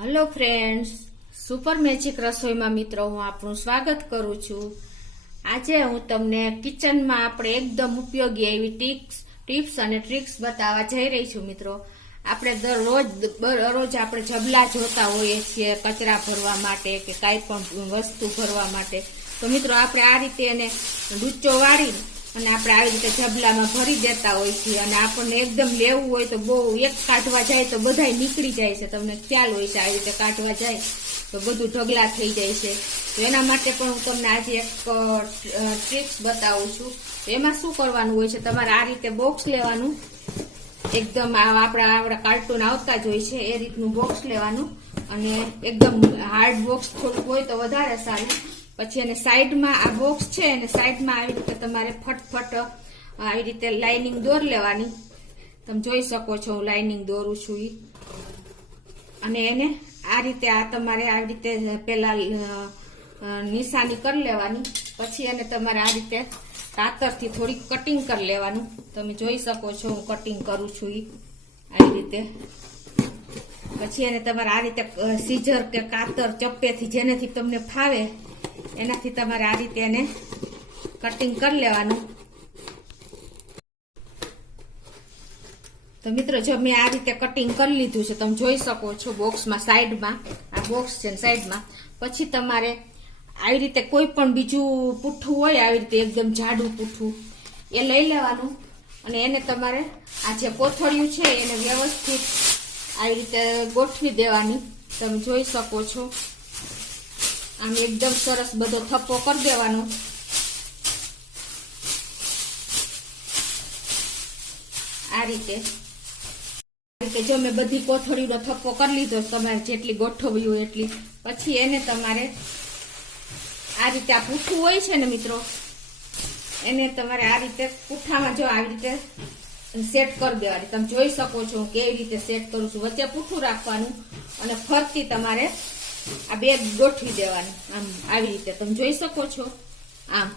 Hello friends, super magic रसोई में मित्रों हूँ आपनु स्वागत करू छू। आज हूँ तमने किचन में आपणे एकदम उपयोगी एवी टिप्स अने ट्रिक्स बतावा जई रही छू। मित्रों आपणे दररोज आपणे जबला जोता होईए छीए कचरा भरवा माटे के काई पण वस्तु भरवा माटे। तो मित्रों आपणे आ रीते एने डूचो वाળી અને આપણે આવી રીતે જબલામાં ભરી દેતા હોય છે અને આપણને એકદમ લેવું હોય તો બહુ એક કાઢવા જાય તો બધાય નીકળી જાય છે। તમને ખ્યાલ હોય છે આવી રીતે કાઢવા જાય તો બધું ઢગલા થઈ જાય છે। તો એના માટે પણ હું તમને આજે એક ટ્રિક્સ બતાવું છું। તો એમાં શું કરવાનું હોય છે, તમારે આ રીતે બોક્સ લેવાનું, એકદમ આપણા કાર્ટૂન આવતા જ હોય છે એ રીતનું બોક્સ લેવાનું અને એકદમ હાર્ડ બોક્સ થોડુંક હોય તો વધારે સારું। પછી એને સાઈડમાં આ બોક્સ છે અને સાઈડમાં આવી રીતે તમારે ફટફટ આવી રીતે લાઇનિંગ દોર લેવાની। તમે જોઈ શકો છો હું લાઇનિંગ દોરું છું ઈ અને એને આ રીતે આ તમારે આવી રીતે પેલા નિશાની કરી લેવાની। પછી એને તમારે આ રીતે કાતરથી થોડી કટિંગ કરી લેવાનું। તમે જોઈ શકો છો હું કટિંગ કરું છું ઈ આવી રીતે। પછી એને તમારે આ રીતે સીઝર કે કાતર ચપ્પેથી જેનેથી તમને ફાવે એનાથી તમારે આ રીતે એને કટિંગ કરી લેવાનું। તો મિત્રો જો મેં આ રીતે કટિંગ કરી લીધું છે, તમે જોઈ શકો છો બોક્સમાં સાઈડમાં આ બોક્સ છે સાઈડમાં। પછી તમારે આવી રીતે કોઈ પણ બીજું પૂઠું હોય આવી રીતે એકદમ જાડું પૂઠું એ લઈ લેવાનું અને એને તમારે આ જે કોથળિયું છે એને વ્યવસ્થિત આવી રીતે ગોઠવી દેવાની। તમે જોઈ શકો છો આમ એકદમ સરસ બધો થપ્પો કરી દેવાનો। આ રીતે જો મેં બધી કોથળીનો થપ્પો કરી લીધો, તમારે જેટલી ગોઠવવી હોય એટલી। પછી એને તમારે આ રીતે આ પૂઠું હોય છે ને મિત્રો, એને તમારે આ રીતે પૂઠામાં જો આવી રીતે સેટ કરી દેવાની। તમે જોઈ શકો છો હું કેવી રીતે સેટ કરું છું। વચ્ચે પૂઠું રાખવાનું અને ફરતી તમારે આ બે ગોઠવી દેવાની આમ આવી રીતે, તમે જોઈ શકો છો આમ।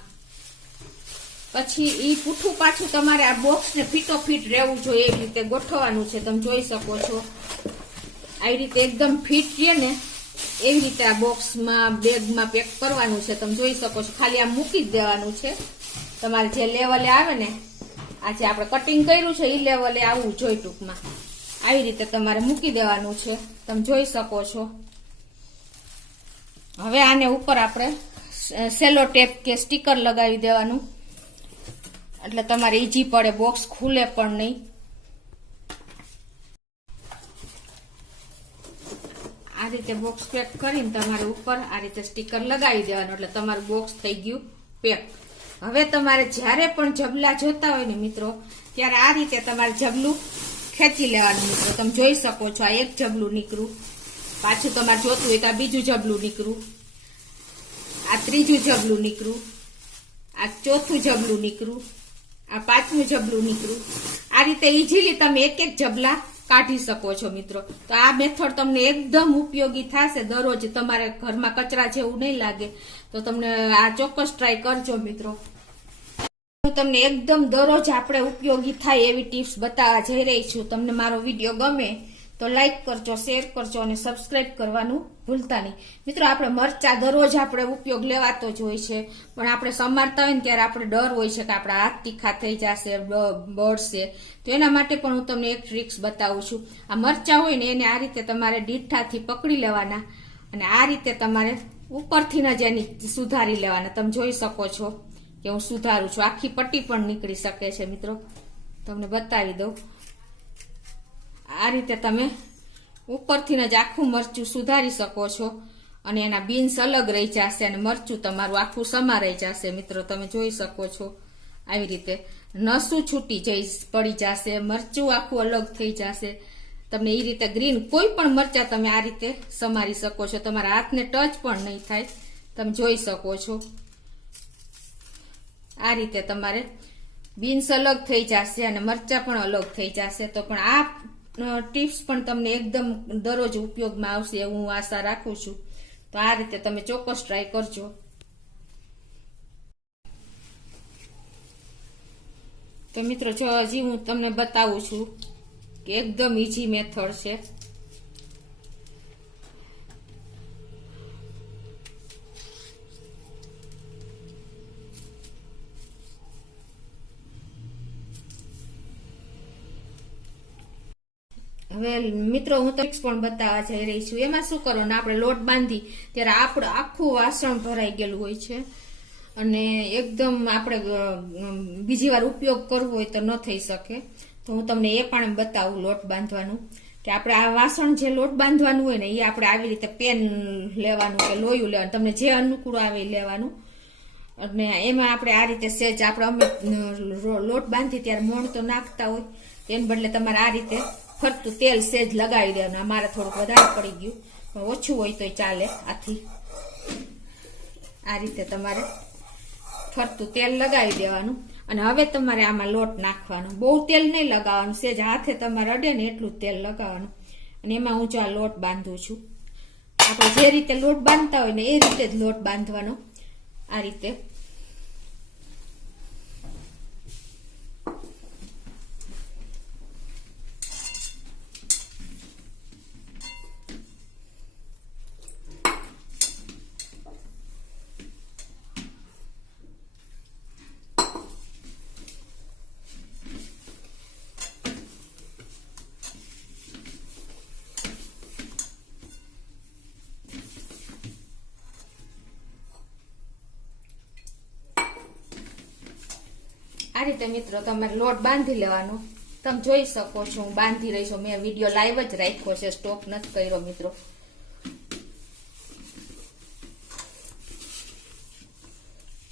પછી ઈ પૂઠું પાછું તમારે આ બોક્સ ને ફીટો ફીટ રહેવું જોઈએ એવી રીતે ગોઠવવાનું છે। તમે જોઈ શકો છો આવી રીતે એકદમ ફિટ રહે ને એવી રીતે આ બોક્સમાં બેગમાં પેક કરવાનું છે। તમે જોઈ શકો છો ખાલી આમ મૂકી જ દેવાનું છે। તમારે જે લેવલે આવે ને આ જે આપણે કટિંગ કર્યું છે એ લેવલે આવવું જોઈએ ટૂંકમાં આવી રીતે તમારે મૂકી દેવાનું છે। તમે જોઈ શકો છો। હવે આને ઉપર આપણે સેલો ટેપ કે સ્ટીકર લગાવી દેવાનું એટલે તમારે ઈઝી પડે, બોક્સ ખુલે પણ નહીં। આ રીતે બોક્સ પેક કરીને તમારે ઉપર આ રીતે સ્ટીકર લગાવી દેવાનું એટલે તમારું બોક્સ થઈ ગયું પેક। હવે તમારે જ્યારે પણ જબલા જોતા હોય ને મિત્રો ત્યારે આ રીતે તમારે જબલું ખેંચી લેવાનું। મિત્રો તમે જોઈ શકો છો આ એક જબલું નીકળ્યું, પાછું તમારે જોતું હોય તો આ બીજું જબલું નીકળ્યું, આ ત્રીજું જબલું નીકળ્યું, આ ચોથું જબલું નીકળ્યું, આ પાંચમું જબલું નીકળ્યું। આ રીતે ઈઝીલી તમે એક એક જબલા કાઢી શકો છો મિત્રો। તો આ મેથડ તમને એકદમ ઉપયોગી થશે, દરરોજ તમારે ઘરમાં કચરા જેવું નહીં લાગે। તો તમને આ ચોક્કસ ટ્રાય કરજો મિત્રો। હું તમને એકદમ દરરોજ આપણે ઉપયોગી થાય એવી ટિપ્સ બતાવવા જઈ રહી છું। તમને મારો વિડીયો ગમે તો લાઈક કરજો, શેર કરજો અને સબસ્ક્રાઇબ કરવાનું ભૂલતા નહીં મિત્રો। આપણે મરચા દરરોજ આપણે ઉપયોગ લેવાતો જ હોય છે, પણ આપણે સમારતા હોય ને ત્યારે આપણે ડર હોય છે કે આપણા હાથ તીખા થઈ જશે, બળશે। તો એના માટે પણ હું તમને એક ટ્રિક્સ બતાવું છું। આ મરચા હોય ને એને આ રીતે તમારે ડીઠાથી પકડી લેવાના અને આ રીતે તમારે ઉપરથી જ એની સુધારી લેવાના। તમે જોઈ શકો છો કે હું સુધારું છું, આખી પટ્ટી પણ નીકળી શકે છે મિત્રો। તમને બતાવી દઉં, આ રીતે તમે ઉપરથી જ આખું મરચું સુધારી શકો છો અને એના બીન્સ અલગ રહી જશે અને મરચું તમારું આખું સમારાઈ જશે મિત્રો। તમે જોઈ શકો છો આવી રીતે નસું છૂટી પડી જશે, મરચું આખું અલગ થઈ જશે। તમને એ રીતે ગ્રીન કોઈ પણ મરચા તમે આ રીતે સમારી શકો છો, તમારા હાથને ટચ પણ નહીં થાય। તમે જોઈ શકો છો આ રીતે તમારે બીન્સ અલગ થઈ જશે અને મરચા પણ અલગ થઈ જશે। તો પણ આ ટિપ્સ પણ તમને એકદમ દરરોજ ઉપયોગમાં આવશે એવું હું આશા રાખું છું। તો આ રીતે તમે ચોક્કસ ટ્રાય કરજો। તો મિત્રો જો હજી હું તમને બતાવું છું કે એકદમ ઈઝી મેથડ છે। હવે મિત્રો હું ટ્રિક્સ પણ બતાવવા જઈ રહી છું. એમાં શું કરવાનું, આપણે લોટ બાંધી ત્યારે આપણે આખું વાસણ ભરાઈ ગયેલું હોય છે અને એકદમ આપણે બીજી વાર ઉપયોગ કરવો હોય તો ન થઈ શકે. તો હું તમને એ પણ બતાવું લોટ બાંધવાનું, કે આપણે આ વાસણ જે લોટ બાંધવાનું હોય ને એ આપણે આવી રીતે પેન લેવાનું કે લોયું લેવાનું, તમને જે અનુકૂળ આવે એ લેવાનું. અને એમાં આપણે આ રીતે સેજ આપણે અમે લોટ બાંધી ત્યારે મોણ તો નાખતા હોય, એને બદલે તમારે આ રીતે ફરતું તેલ સેજ લગાવી દેવાનું. અમારે થોડુંક વધારે પડી ગયું, પણ ઓછું હોય તો ચાલે. આથી આ રીતે તમારે ફરતું તેલ લગાવી દેવાનું અને હવે તમારે આમાં લોટ નાખવાનો. બહુ તેલ નહીં લગાવવાનું, સેજ હાથે તમારે અડે ને એટલું તેલ લગાવવાનું. અને એમાં હું જો આ લોટ બાંધું છું, આપણે જે રીતે લોટ બાંધતા હોય ને એ રીતે જ લોટ બાંધવાનો. આ રીતે આ રીતે મિત્રો તમારે લોટ બાંધી લેવાનો. તમે જોઈ શકો છો હું બાંધી રહી છું. મેં વિડીયો લાઈવ જ રાખ્યો છે, સ્ટોપ નથી કર્યો મિત્રો.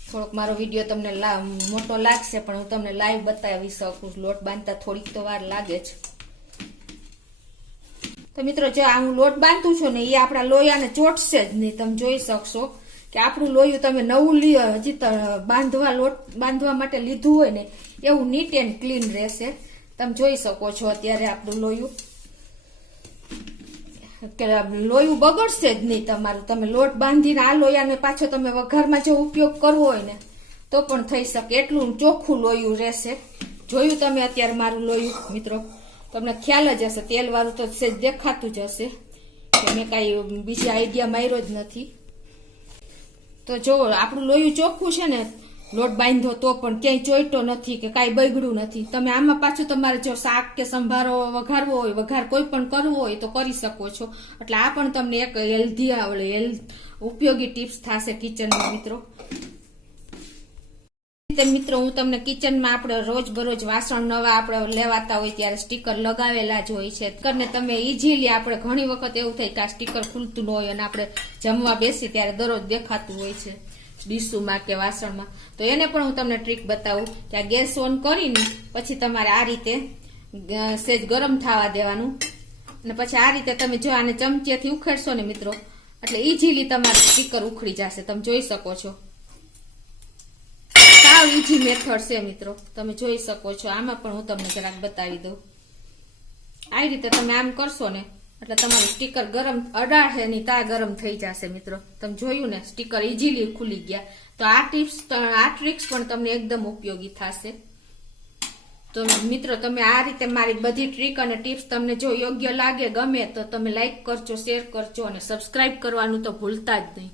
થોડોક મારો વિડીયો તમને મોટો લાગશે પણ હું તમને લાઈવ બતાવી શકું. લોટ બાંધતા થોડીક તો વાર લાગે છે. તો મિત્રો જો આ હું લોટ બાંધું છું ને એ આપણા લોયાને ચોટશે જ નહીં. તમે જોઈ શકશો કે આપણું લોયું તમે નવું લ્યો, હજી તો લોટ બાંધવા માટે લીધું હોય ને એવું નીટ એન્ડ ક્લીન રહેશે. તમે જોઈ શકો છો અત્યારે આપણું લોયું કે લોયું બગડશે જ નહીં તમારું. તમે લોટ બાંધીને આ લોયાને પાછો તમે વઘારમાં જો ઉપયોગ કરવો હોય ને તો પણ થઈ શકે, એટલું ચોખ્ખું લોયું રહેશે. જોયું તમે અત્યારે મારું લોયું મિત્રો, તમને ખ્યાલ જ હશે. તેલ વાળું તો સેજ દેખાતું જ હશે કે મેં કાંઈ બીજી આઈડિયા માર્યો જ નથી. તો જો આપણું લોયું ચોખ્ખું છે ને, લોટ બાંધો તો પણ ક્યાંય ચોઈટો નથી કે કાંઈ બગડ્યું નથી. તમે આમાં પાછું તમારે જો શાક કે સંભારો વઘારવો હોય, વઘાર કોઈ પણ કરવો હોય તો કરી શકો છો. એટલે આ પણ તમને એક ઉપયોગી ટિપ્સ થશે કિચનમાં મિત્રો. મિત્રો હું તમને કિચનમાં આપણે રોજ બરોજ વાસણ નવા આપણે લેવાતા હોય ત્યારે સ્ટીકર લગાવેલા જ હોય છે. સ્ટીકરને તમે ઈઝીલી આપણે ઘણી વખત એવું થાય કે આ સ્ટીકર ખુલતું ન હોય અને આપણે જમવા બેસી ત્યારે દરરોજ દેખાતું હોય છે ડીશુમાં કે વાસણમાં. તો એને પણ હું તમને ટ્રીક બતાવું કે આ ગેસ ઓન કરીને પછી તમારે આ રીતે સેજ ગરમ થવા દેવાનું અને પછી આ રીતે તમે જો આને ચમચીથી ઉખેડશો ને મિત્રો એટલે ઈઝીલી તમારું સ્ટીકર ઉખડી જશે. તમે જોઈ શકો છો, સાવ ઈઝી મેથડ છે મિત્રો. તમે જોઈ શકો છો. આમાં પણ હું તમને જરાક બતાવી દઉં. આ રીતે તમે આમ કરશો ને એટલે તમારું સ્ટીકર ગરમ અડાડે નહીં તા ગરમ થઈ જશે મિત્રો. તમે જોયું ને સ્ટીકર ઈઝીલી ખુલી ગયા. તો આ ટ્રિક્સ પણ તમને એકદમ ઉપયોગી થશે. તો મિત્રો તમે આ રીતે મારી બધી ટ્રીક અને ટિપ્સ તમને જો યોગ્ય લાગે, ગમે તો તમે લાઈક કરજો, શેર કરજો અને સબસ્ક્રાઇબ કરવાનું તો ભૂલતા જ નહીં.